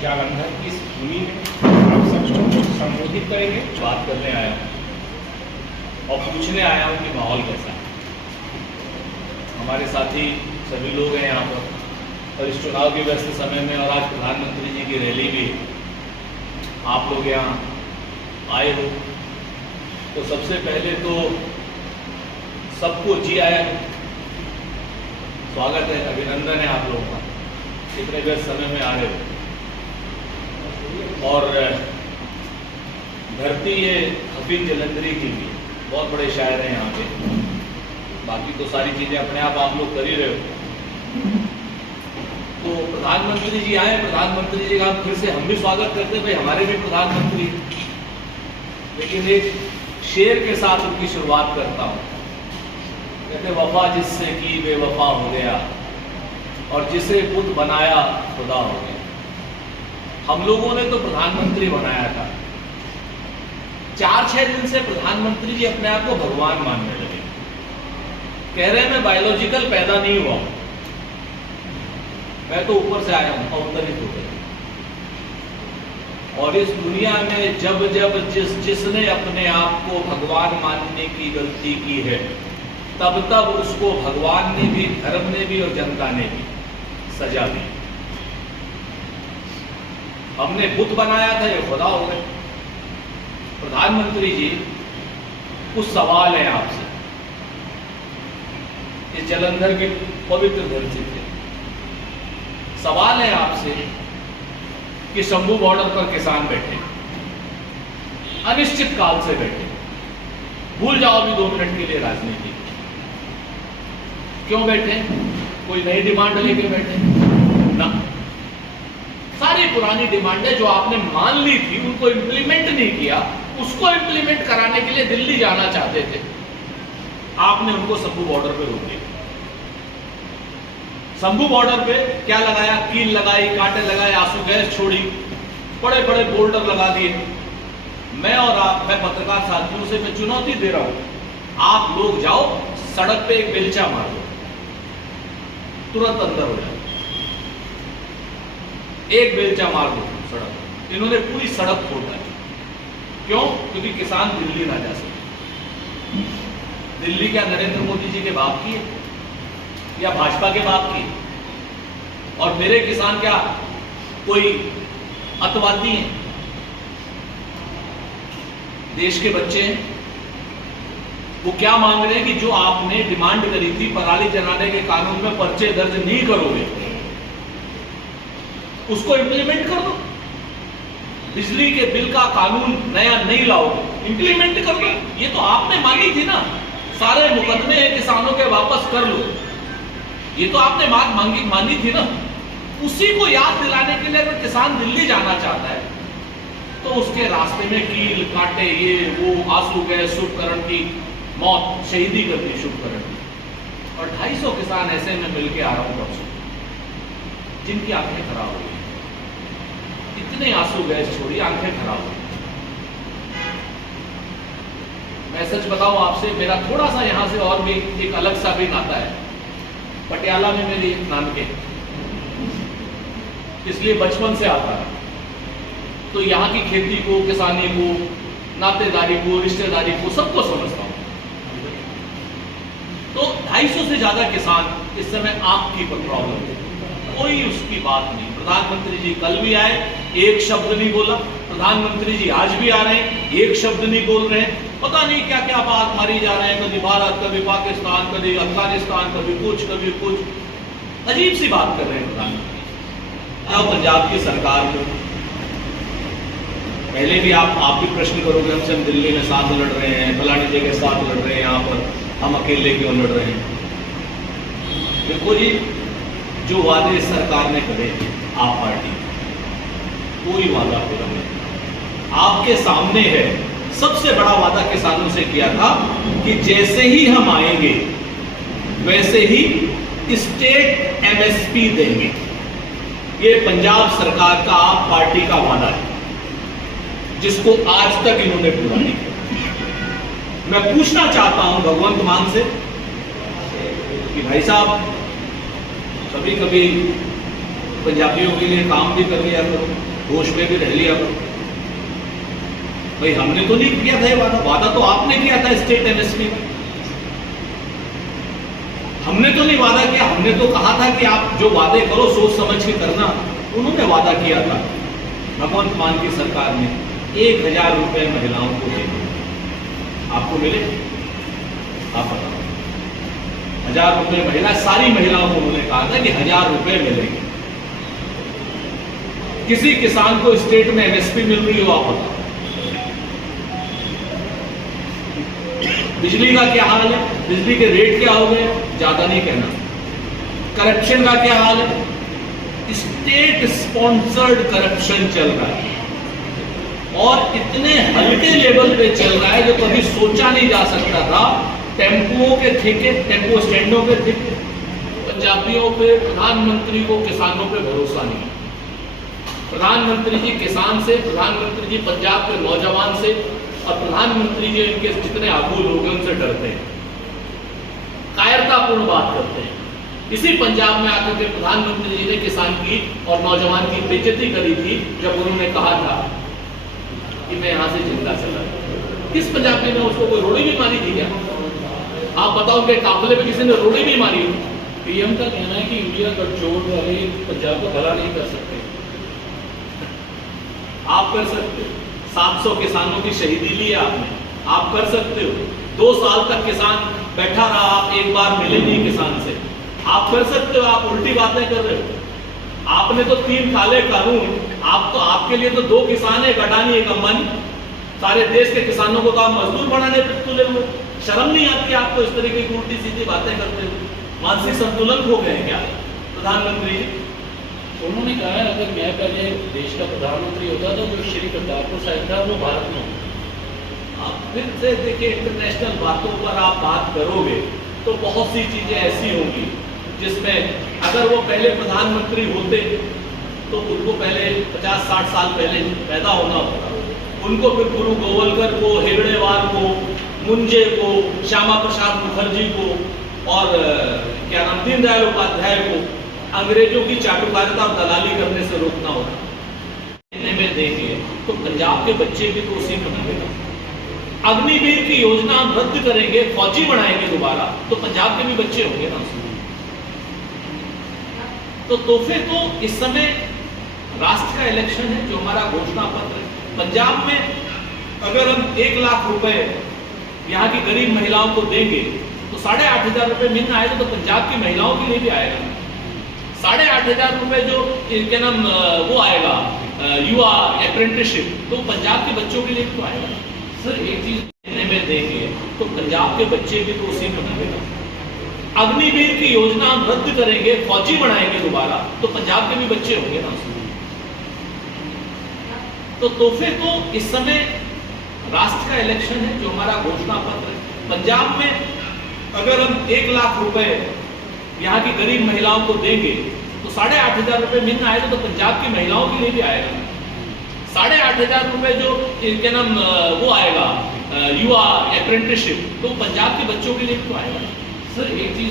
जालंधर की इस भूमि में आप सबको संबोधित करेंगे। बात करने आया हूँ और पूछने आया हूँ कि माहौल कैसा है। हमारे साथी सभी लोग हैं यहाँ पर और इस चुनाव के व्यस्त समय में और आज प्रधानमंत्री जी की रैली भी है, आप लोग यहाँ आए हो तो सबसे पहले तो सबको जी आया स्वागत है, अभिनंदन है आप लोगों का, इतने व्यस्त समय में आ रहे हो। और धरती ये हफीज जलंधरी की भी बहुत बड़े शायर हैं यहाँ पे, बाकी तो सारी चीज़ें अपने आप लोग कर ही रहे हो। तो प्रधानमंत्री जी आए, प्रधानमंत्री जी का फिर से हम भी स्वागत करते हैं, भाई हमारे भी प्रधानमंत्री, लेकिन एक शेर के साथ उनकी शुरुआत करता हूँ। कहते वफा जिससे की बेवफा हो गया और जिसे बुत बनाया खुदा हो गया। हम लोगों ने तो प्रधानमंत्री बनाया था, 4-6 दिन से प्रधानमंत्री जी अपने आप को भगवान मानने लगे, कह रहे हैं मैं बायोलॉजिकल पैदा नहीं हुआ, मैं तो ऊपर से आया हूं, अवतरित होकर। और इस दुनिया में जब जब जिसने अपने आप को भगवान मानने की गलती की है, तब तब उसको भगवान ने भी, धर्म ने भी और जनता ने भी सजा दी। हमने बुत बनाया था, ये खुदा हो गए। प्रधानमंत्री जी, कुछ सवाल है आपसे। इस जलंधर की पवित्र धरती से सवाल है आपसे कि शंभू बॉर्डर पर किसान बैठे, अनिश्चित काल से बैठे, भूल जाओ अभी 2 मिनट के लिए राजनीति, क्यों बैठे? कोई नई डिमांड लेके बैठे ना, सारी पुरानी डिमांडें जो आपने मान ली थी उनको इंप्लीमेंट नहीं किया, उसको इंप्लीमेंट कराने के लिए दिल्ली जाना चाहते थे, आपने उनको शंभू बॉर्डर पे रोक दिया। शंभू बॉर्डर पे क्या लगाया? कील लगाई, कांटे लगाए, आंसू गैस छोड़ी, बड़े बड़े बोल्डर लगा दिए। मैं और आप, मैं पत्रकार साथियों से मैं चुनौती दे रहा हूं, आप लोग जाओ सड़क पे एक बेलचा मार दो, तुरंत अंदर हो जाए। एक बेलचा मार दो सड़क, इन्होंने पूरी सड़क खोल डाली। क्यों? क्योंकि किसान दिल्ली ना जा सके। दिल्ली क्या नरेंद्र मोदी जी के बाप की है या भाजपा के बाप की? और मेरे किसान क्या कोई अतवादी हैं? देश के बच्चे हैं। वो क्या मांग रहे हैं कि जो आपने डिमांड करी थी पराली जलाने के कानून में पर्चे दर्ज नहीं करोगे, उसको इंप्लीमेंट कर दो। बिजली के बिल का कानून नया नहीं लाओगे, इंप्लीमेंट कर दो। ये तो आपने मांगी थी ना, सारे मुकदमे किसानों के वापस कर लो, ये तो आपने मांगी थी ना। उसी को याद दिलाने के लिए अगर किसान दिल्ली जाना चाहता है तो उसके रास्ते में कील कांटे, ये वो, आंसू गैस, शुभकरण की मौत, शहीदी कर दी शुभकरण की। और 250 किसान ऐसे में मिलके आ रहा हूं परसों, जिनकी आंखें खराब हो गई, इतने आंसू गैस छोड़ी, आंखें खराब हो गई। मैं सच बताऊं आपसे, मेरा थोड़ा सा यहां से और भी एक अलग सा भी नाता है। पटियाला में मेरी नानके, इसलिए बचपन से आता है, तो यहाँ की खेती को, किसानी को, नातेदारी को, रिश्तेदारी को, सबको समझता हूं। तो 250 से ज्यादा किसान इस समय आंख की प्रॉब्लम है, कोई उसकी बात नहीं। प्रधानमंत्री जी कल भी आए, एक शब्द नहीं बोला। प्रधानमंत्री जी आज भी आ रहे हैं, एक शब्द नहीं बोल रहे हैं। पता नहीं क्या क्या बात मारी जा रहे हैं, कभी भारत, कभी पाकिस्तान, कभी अफगानिस्तान, कभी कुछ अजीब सी बात कर रहे हैं प्रधानमंत्री। अब पंजाब की सरकार को पहले भी आप भी प्रश्न करोगे हमसे, हम दिल्ली में साथ लड़ रहे हैं, फलानी जगह साथ लड़ रहे हैं, यहाँ पर हम अकेले क्यों लड़ रहे हैं? देखो जी, जो वादे सरकार ने करे थे आप पार्टी, कोई वादा पूरा नहीं। आपके सामने है, सबसे बड़ा वादा किसानों से किया था कि जैसे ही हम आएंगे वैसे ही स्टेट एमएसपी देंगे। ये पंजाब सरकार का, आप पार्टी का वादा है, जिसको आज तक इन्होंने पूरा नहीं किया। मैं पूछना चाहता हूं भगवंत मान से कि भाई साहब, कभी कभी पंजाबियों के लिए काम भी कर लिया करो, होश में भी रह लिया करो। भाई हमने तो नहीं किया था ये वादा तो आपने किया था स्टेट एमएसपी में। हमने तो नहीं वादा किया, हमने तो कहा था कि आप जो वादे करो सोच समझ के करना। उन्होंने वादा किया था भगवंत मान की सरकार ने 1000 रुपए महिलाओं को देंगे। आपको मिले? आप बताओ। 1000 रुपए महिला, सारी महिलाओं को उन्होंने कहा था कि 1000 रुपए मिलेंगे। किसी किसान को स्टेट में एमएसपी मिल रही हो आप बताओ। बिजली का क्या हाल है? बिजली के रेट क्या हो गए? ज्यादा नहीं कहना। करप्शन का क्या हाल है? स्टेट स्पॉन्सर्ड करप्शन चल रहा है और इतने हल्के लेवल पे चल रहा है जो कभी सोचा नहीं जा सकता था। टेम्पुओं के ठेके, टेम्पो स्टैंडों के ठेके। पंजाबियों पे, प्रधानमंत्री को किसानों पे भरोसा नहीं। प्रधानमंत्री जी किसान से, प्रधानमंत्री जी पंजाब के नौजवान से और प्रधानमंत्री जी इनके जितने आगू लोग हैं उनसे डरते हैं, कायरतापूर्ण बात करते हैं। इसी पंजाब में आकर के प्रधानमंत्री जी ने किसान की और नौजवान की बेइज्जती करी थी जब उन्होंने कहा था कि मैं यहां से जिंदा चला। किस पंजाबी ने उसको कोई रोड़ी भी मारी थी क्या? आप बताओ, उनके काफिले में किसी ने रोड़ी भी मारी? पीएम का कहना है कि इंडिया गठजोड़ वाले पंजाब को भला नहीं कर सकते। आप कर सकते हो। 700 किसानों की शहीदी ली आपने, आप कर सकते हो। 2 साल तक किसान बैठा रहा, आप एक बार मिले नहीं किसान से, आप कर सकते हो। आप उल्टी बातें कर रहे हो। आपने तो 3 काले कानून, आप तो, आपके लिए तो 2 किसान है, एक अडानी एक अंबानी। सारे देश के किसानों को तो आप मजदूर बनाने पे तुले हुए। शर्म नहीं आती आपको इस तरीके की उल्टी सीधी बातें करते हुए? मानसिक संतुलन खो गए क्या प्रधानमंत्री जी? उन्होंने कहा है अगर मैं पहले देश का प्रधानमंत्री होता तो जो श्री करतारपुर साहिब था वो भारत में होता। आप फिर से देखिए, इंटरनेशनल बातों पर आप बात करोगे तो बहुत सी चीजें ऐसी होंगी जिसमें अगर वो पहले प्रधानमंत्री होते तो उनको पहले 50-60 साल पहले पैदा होना होता। उनको फिर गुरु गोवलकर को, हेगड़ेवार को, मुंजे को, श्यामा प्रसाद मुखर्जी को और क्या नाम, दीनदयाल उपाध्याय को अंग्रेजों की चाटुकारिता और दलाली करने से रोकना होगा। में देखिए तो पंजाब के बच्चे भी तो उसी में होंगे। अग्निवीर की योजना हम रद्द करेंगे, फौजी बनाएंगे दोबारा, तो पंजाब के भी बच्चे होंगे ना उसमें। तो तोहफे तो इस समय राष्ट्र का इलेक्शन है जो हमारा घोषणा पत्र है। पंजाब में अगर हम 1 लाख रुपए यहाँ की गरीब महिलाओं को देंगे तो 8,500 रुपए महीना आएगा, तो पंजाब की महिलाओं के लिए भी आएगा। 8,500 रुपए जो क्या नाम वो आएगा युवा अप्रेंटिसशिप, तो पंजाब के बच्चों के लिए भी तो आएगा। सर एक चीज में देखिए तो पंजाब के बच्चे भी तो उसी में होंगे। अग्निवीर की योजना हम रद्द करेंगे, फौजी बनाएंगे दोबारा, तो पंजाब के भी बच्चे होंगे ना उसमें। तो तोहफे तो इस समय राष्ट्र का इलेक्शन है जो हमारा घोषणा पत्र है। पंजाब में अगर हम 1 लाख रुपए यहाँ की गरीब महिलाओं को देंगे तो 8,500 रुपए महीना आएगा, तो पंजाब की महिलाओं के लिए भी आएगा। 8,500 रुपए जो क्या नाम वो आएगा युवा अप्रेंटिसशिप, तो पंजाब के बच्चों के लिए भी तो आएगा। सर एक चीज